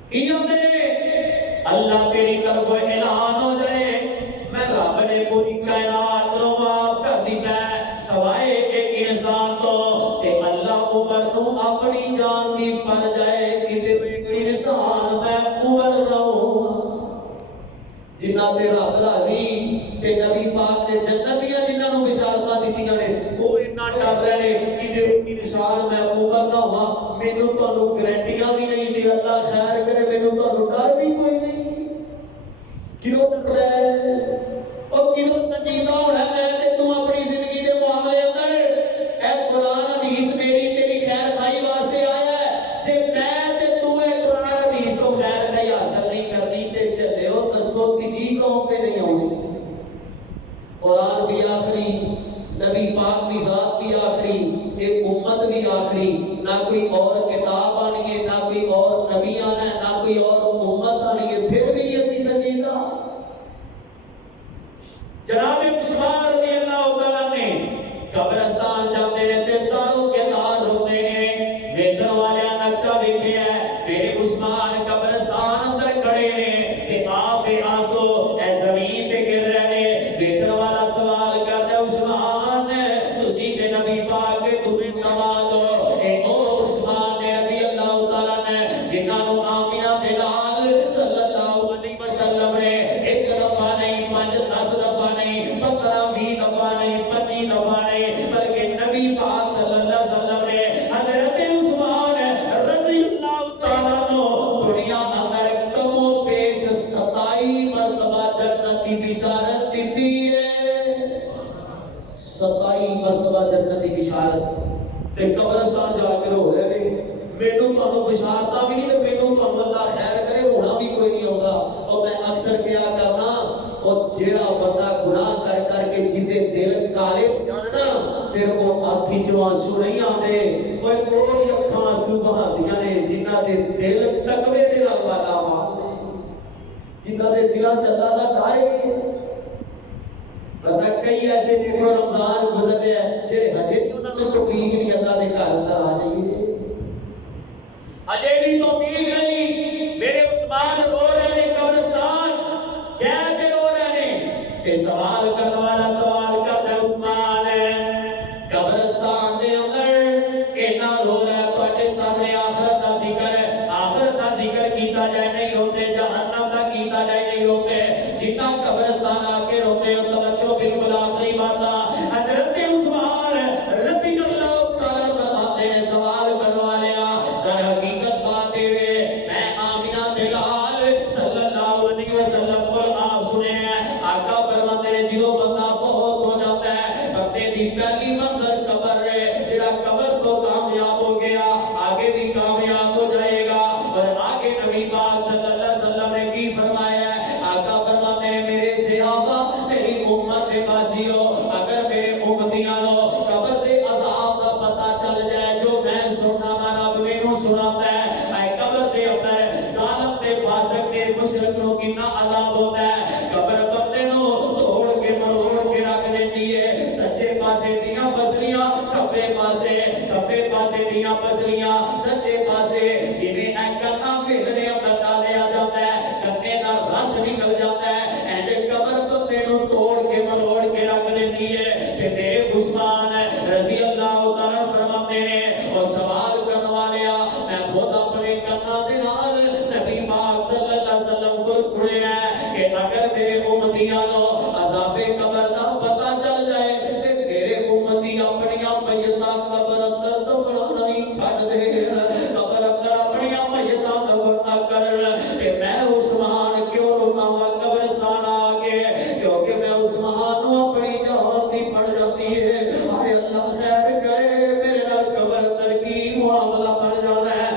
کی ہوندے اللہ تیری طرف اعلان ہو جائے میں رب نے پوری کائنات کو معاف کر دیتا ہے سوائے ایک انسان تو تے اللہ عمر نو اپنی جان دی پر جائے کہ انسان میں عمر رہوں جنہ تے رب راضی تے نبی پاک نے جنتیاں جنہاں نو بشارتاں دتیاں نے وہ اتنا ڈر رہے کہ انسان میں عمر نہ ہوا مینوں تانوں گارنٹیاں بھی نہیں تے اللہ خیر کرے مینوں تانوں ڈر بھی کوئی نہیں کیوں ڈر رہے او کیوں سنجیدہ ہونا نبی آخری، نہ کوئی اور کتاب آنی ہے، نہ کوئی اور نبی آنا ہے، نہ کوئی اور امت آنی ہے، پھر بھی نہیں اسی سنجیدہ۔ جناب عثمان رضی اللہ تعالیٰ نے قبرستان جاتے رہتے ساروں کے دار ہوتے ہیں، ویکھن والے نقشہ ویکھے ہے، میرے عثمان قبرستان اندر کھڑے نے تے آپ دے آنسو اے زمین تے گر رہے نے۔ ویکھن والا سوال کرتا ہے عثمان تسی تے نبی پاک کے تمہیں دماد ہو، اے او عثمان رضی اللہ تعالیٰ نے جنہاں نو آمینہ بلال صلی اللہ علیہ وسلم نے ایک دفعہ نہیں 5-10 دفعہ نہیں 15-20 دفعہ نہیں 25 دفعہ نہیں بلکہ نبی پاک صلی اللہ علیہ وسلم نے حضرت عثمان رضی اللہ تعالیٰ نو دنیا اندر کم و بیش 27 مرتبہ جنت کی بشارت دیتی ہے، 27 مرتبہ جنت کی بشارت۔ تے قبرستان جا کے رو رہے نے، مینوں تانوں بشارتاں بھی نہیں تے مینوں تانوں اللہ خیر کرے رونا بھی کوئی نہیں ہوگا۔ اور میں اکثر کیا کرنا اور جیڑا بندہ گناہ کر کر کے جتے دل کالے جاننا پھر وہ آنکھی چوں آنسو نہیں آندے، وہ کوئی اکھاں آنسو بہاندیاں نے جنہاں دے دل تقوی دے نال والا مال نے، جنہاں دے دلاں چ اللہ دا ڈر ہے۔ ورنہ کئی ایسے دیکھو رمضان گزرے ہیں جڑے ہجے بھی انہاں کو توفیق نہیں اللہ دے گھر اندر آ جائیے، ہجے بھی توفیق نہیں۔ میرے عثمان رو رہے نے قبرستان کہہ کے رو رہے نے کہ سوال کرنے والا سوال کرتا ہے عثمان قبرستان دے اندر اینا رو رہا ہے تواڈے سامنے آخرت دا فکر ہے، آخرت دا ذکر کیتا جائے نہیں روتے، جہنم دا کیتا جائے نہیں روتے، جتنا قبرستان آ کے روتے ہو توجہ بالکل آخری بات حضرت عثمان رضی اللہ تعالیٰ فرماتے ہیں سوال کرنے والے در حقیقت باتیں ہوئے میں آمینہ بلال صلی اللہ علیہ وسلم کو آپ سنے ہیں آقا فرماتے ہیں جدو بندہ فوت ہو جاتا ہے بندے دی پہلی منظر قبر ہے، جڑا قبر تو کامیاب ہو گیا آگے بھی کامیاب ہو جائے گا۔ اور آگے نبی پاک صلی اللہ علیہ وسلم نے کی فرمایا ہے آقا فرماتے ہیں میرے صحابہ میری امت کے باسیو اگر میرے امتیاں لو قبر دے عذاب کا پتہ چل جائے جو میں سننا رب مینوں سناتا ہے اے قبر دے اندر ظالم تے فاسق تے مشرک نو کتنا عذاب ہوتا ہے، قبر بندے نو توڑ کے مروڑ کے رکھ دیتی ہے، سجے پاسے دیاں پسلیاں کھبے پاسے دیاں پسلیاں سجے پاسے جویں اے کنا پھلنے اندر ڈالیا جاتا ہے کنے دا رس نکل جاتا ہے اینجے قبر بندے نو توڑ کے مروڑ کے رکھ دیتی ہے۔ کہ میرے عثمان رضی اللہ تعالیٰ فرماتے ہیں اور سوال کرنے والے میں خود اپنے کنا دے نال نبی پاک صلی اللہ علیہ وسلم کو کھڑے ہیں کہ اگر میرے امتیاں نو عذاب قبر دا پتہ چل جائے تے میرے امتی اپنی میتاں قبر اندر دفنا نہیں چھڈ دے، قبر اندر اپنی میتاں دفن نہ کرن کہ میں عثمان کیوں رونا وا قبرستان آ کے کیونکہ میں عثمان نو اپنی جان دی پڑ جاتی ہے۔ ہائے اللہ خیر کرے میرے نال قبر اندر کی معاملہ بن جانا ہے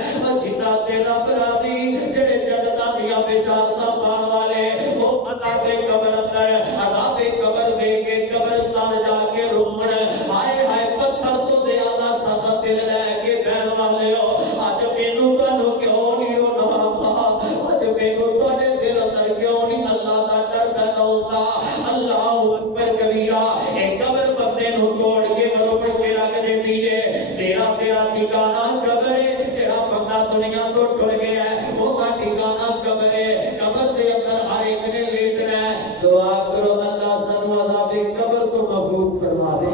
جنہ تے رب راضی جڑے جنتاں دیاں بشارتاں پان والے وہ عذاب قبر اندر عذاب قبر دے کے قبرستان جا کے رومن ہائے ہائے پتھر تو زیادہ سخت دل لے کے بہن والے ہو اج مینوں تانوں کیوں نہیں رونا پا، اج مینوں تواڈے دل اندر کیوں نہیں اللہ دا ڈر پیدا ہوندا۔ اللہ اکبر کبیرہ اے قبر بندے نو توڑ کے مروڑ کے رکھ دیتی ہے، میرا تیرا ٹھکانہ قبر ہے، جڑا بندہ دنیا تو ٹر گیا ہے وہ کا ٹھکانہ قبر ہے، قبر دے اندر ہر ایک نے لیٹنا ہے۔ دعا کرو اللہ سانو عذاب قبر تو محفوظ فرما دے۔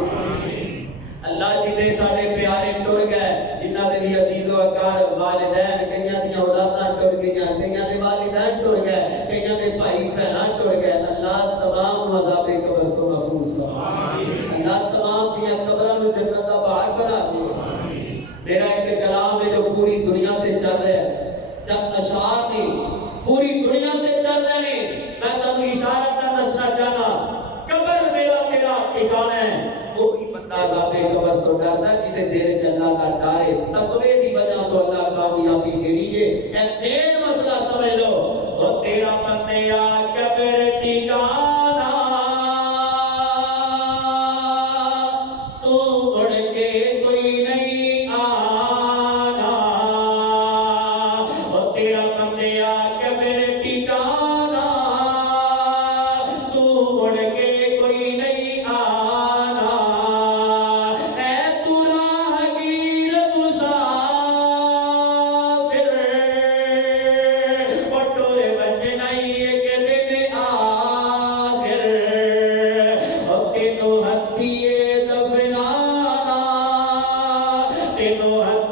اللہ جنہیں ساڈے پیارے ٹر گئے جنہاں دے بھی عزیز و اکار والدین کئیاں دیاں اولاداں ٹر گئیاں کئیاں دے والدین ٹر گئے کئیاں دے بھائی بہناں ٹر گئے اللہ تمام عذاب قبر تو محفوظ فرما اللہ تمام دیاں قبراں نو جنت دا باغ بنا دے۔ میرا ایک کلام ہے جو پوری دنیا تے چل رہا ہے، چند اشعار نہیں پوری دنیا تے چل رہے ہیں، میں تم اشارہ کر دسنا چاہنا قبر میرا تیرا ٹھکانہ ہے۔ کوئی بندہ عذاب قبر تو ڈرنا جتے دل چ اللہ کا ڈر ہے تقوی دی وجہ تو اللہ کامیابی دیے اے مین مسئلہ سمجھ لو او تیرا بندیا قبر ٹھکانہ تو مڑ کے کوئی نہیں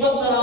15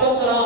15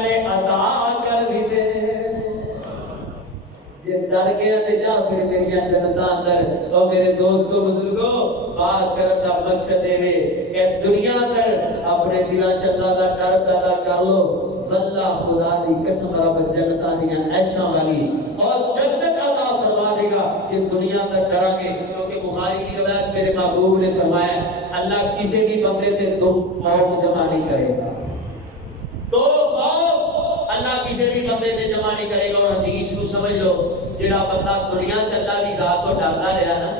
نے عطا کر دیتے جے ڈر گیا تے جا پھر میری جنتاں اندر او میرے دوستو بزرگو بات کرن دا مقصد اے کہ دنیا اندر اپنے دلاں چ اللہ دا ڈر پیدا کر لو واللہ خدا دی قسم رب جنتاں دیاں عیشاں والی اور جنت عطا فرما دے گا یہ دنیا اندر ڈراں گے کیونکہ بخاری کی روایت میرے محبوب نے فرمایا اللہ کسی بھی بندے تے دو خوف جمع نہیں کرے گا تو خوف اللہ کسی بھی بندے تے جمع نہیں کرے گا اور حدیث کو سمجھ لو جڑا بندہ دنیا چ اللہ دی ذات کو ڈرتا رہا نا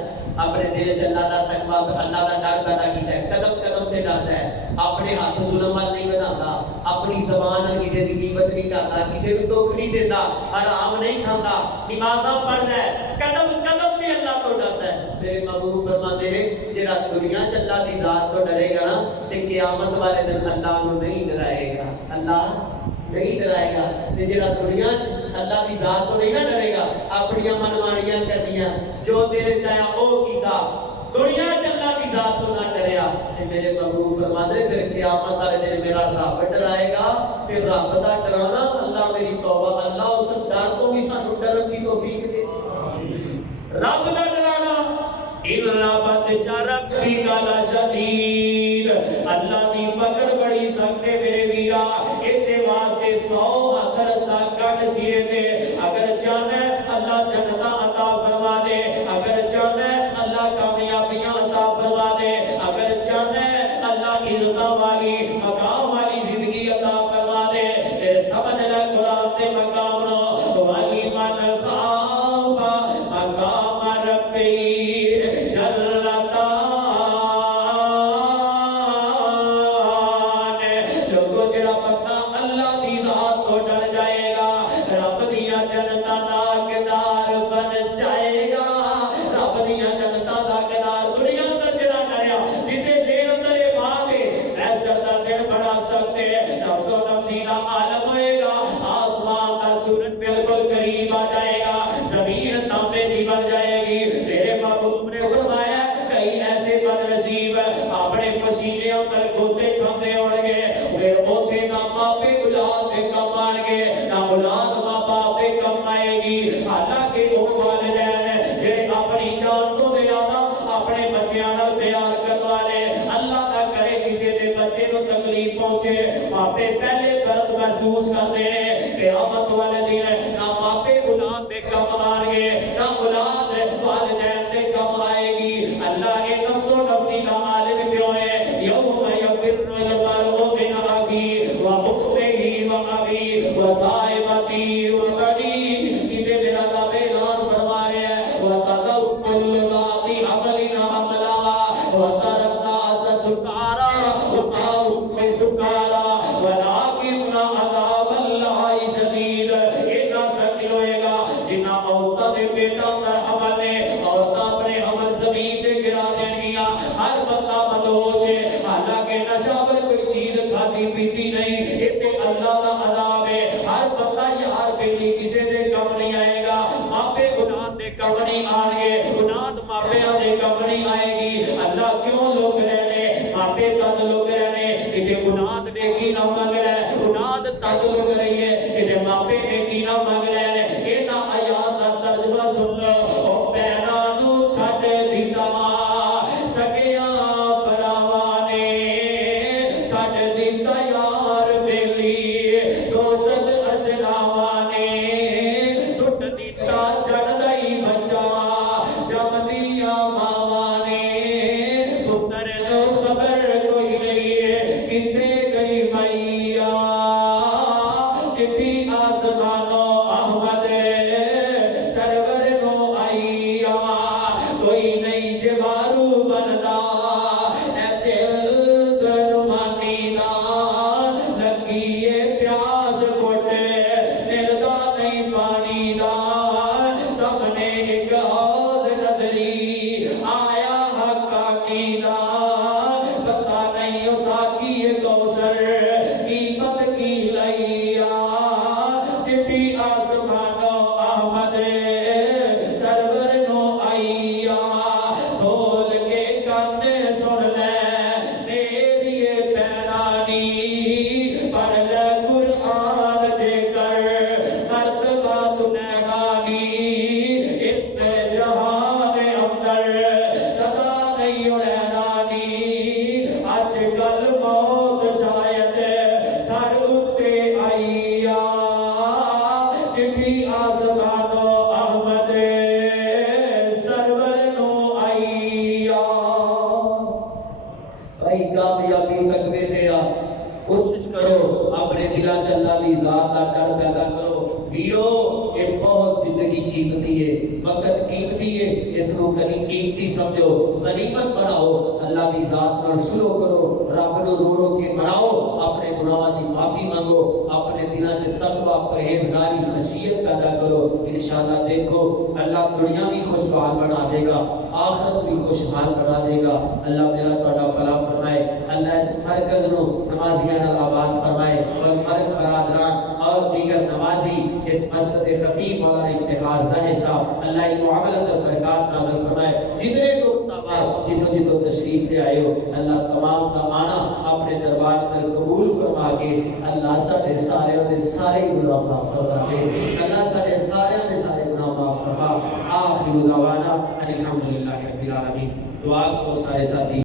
اپنے دل چ اللہ دا تقوی اللہ دا ڈر پیدا کیتا ہے قدم قدم تے ڈرتا ہے اپنے ہاتھ ظلم وال نہیں بناتا اپنی زبان نال کسی دی غیبت نہیں کرتا کسی نوں دکھ نہیں دیتا حرام نہیں کھاتا نمازاں پڑھدا ہے قدم قدم تے اللہ تو ڈرتا ہے میرے محبوب فرماتے ہیں جڑا دنیا چ اللہ دی ذات تو ڈرے گا نا تے قیامت والے دن اللہ نوں نہیں ڈرائے گا اللہ نہیں ڈرائے گا تے جڑا دنیا چ اللہ دی ذات کو نہیں نہ ڈرے گا اپنی منمانیاں کردیاں جو دل چاہیا او کیتا دنیا چ اللہ دی ذات کو نہ ڈریا تے میرے محبوب فرماتے ہیں پھر قیامت والے دن میرا رب ڈرائے گا پھر رب دا ڈرانا اللہ میری توبہ اللہ اس ڈر تو بھی سانو ڈرن کی توفیق دے رب دا ڈرانا ان ربت شرف بھی کالا شدید اللہ دی پکڑ بڑی سخت ہے میرے ویرا اسے واسطے 100 اثر ساکٹ سیرے دے اگر چاہنا اللہ جنتاں عطا فرما دے اگر چاہنا اللہ کامیابیاں عطا فرما دے اگر چاہنا اللہ عزتاں والی مقام والی زندگی عطا فرما دے پھر سمجھ لے قرآن دے مقام نو والی من خاف مقام ربی پہلے درد محسوس کرتے ہیں قیامت والے دن نہ ماپے اولاد دے کم آن گے نہ اولاد والدین دے کم آئے گی اللہ کے نفس و نفسی کا عالم کیوں ہے یوم یفر المرء من اخیہ و امہ و ابیہ و صاحبتہ و بنیہ کہ میرا رب اعلان فرما رہے ہیں وَتَذَرُ كُلُّ ذَاتِ حَمْلٍ حَمْلَهَا وَتَرَى النَّاسَ سُكَارَى وَمَا هُم بِسُكَارَى ولكن عذاب اللہ شدید اتنا تکلیف ہوئے گا جنہ عورتوں دے پیٹاں اندر حمل نے عورتاں اپنے حمل زمین تے گرا دین گیا ہر بندہ مدہوش ہے حالانکہ نشہ پر کوئی چیز کھاتی پیتی نہیں اتنے اللہ دا عذاب ہے ہر بندہ یار بیلی کسے دے کم نہیں آئے گا ماپے گناہ دے کم نہیں آن گے گناہ ماپے دے کم نہیں آئے گی اللہ کیوں لوگ رہنے ماپے تد لوگ رہنے کہ گناہ نیکی نہ مانگ رہے گناہ تد لوگ رہی ہے کہ ماپے نیکی نہ مانگ رہے ہیں اینا آیات کا ترجمہ سن لو او پینا نو چھٹ دیتا سکیاں پراوانے چھٹ دیتا یار بیلی دوست اشناوانے سٹ دیتا جن دائی بچہ جم دیا ماوانے پتر نو خبر کوئی نہیں ہے کتے گئی مائیا چٹی آسمانو احمد سرور نو آئیا کوئی نہیں جوارو بندا اے دل دنمانی دا لگیے پیاس کوٹے ملدا نہیں پانی دا سامنے ایک حوض نظری آیا حقانی دا پتہ نہیں ساکی کوثر قیمت کی لیا چٹی پیدا کرو ویرو یہ بہت زندگی قیمتی ہے وقت قیمتی ہے اس کو قیمتی سمجھو غنیمت بناؤ اللہ کی ذات نال سلو کرو رب نو رو رو کے مناؤ اپنے گناہاں دی معافی مانگو اپنے دلاں وچ تقوی پرہیزگاری خشیت پیدا کرو انشاءاللہ دیکھو اللہ دنیا بھی خوشحال بنا دے گا آخرت بھی خوشحال بنا دے گا اللہ میرا تہاڈا بھلا فرمائے اللہ اس مرکز نو نمازیاں نال آباد فرمائے اور مرد برادران اور دیگر نمازی اس مسجد خطیب مولانا افتخار ظاہر صاحب اللہ ان معاملت اور برکات نازل فرمائے جتنے دوست آباد جتوں جتوں تشریف لے آئے ہو اللہ تمام کا آنا اپنے دربار میں قبول فرما کے اللہ سارے سارے گناہ معاف فرما دے اللہ سارے سارے گناہ معاف فرما آخر دعوانا ان الحمدللہ رب العالمین دعا کو سارے ساتھی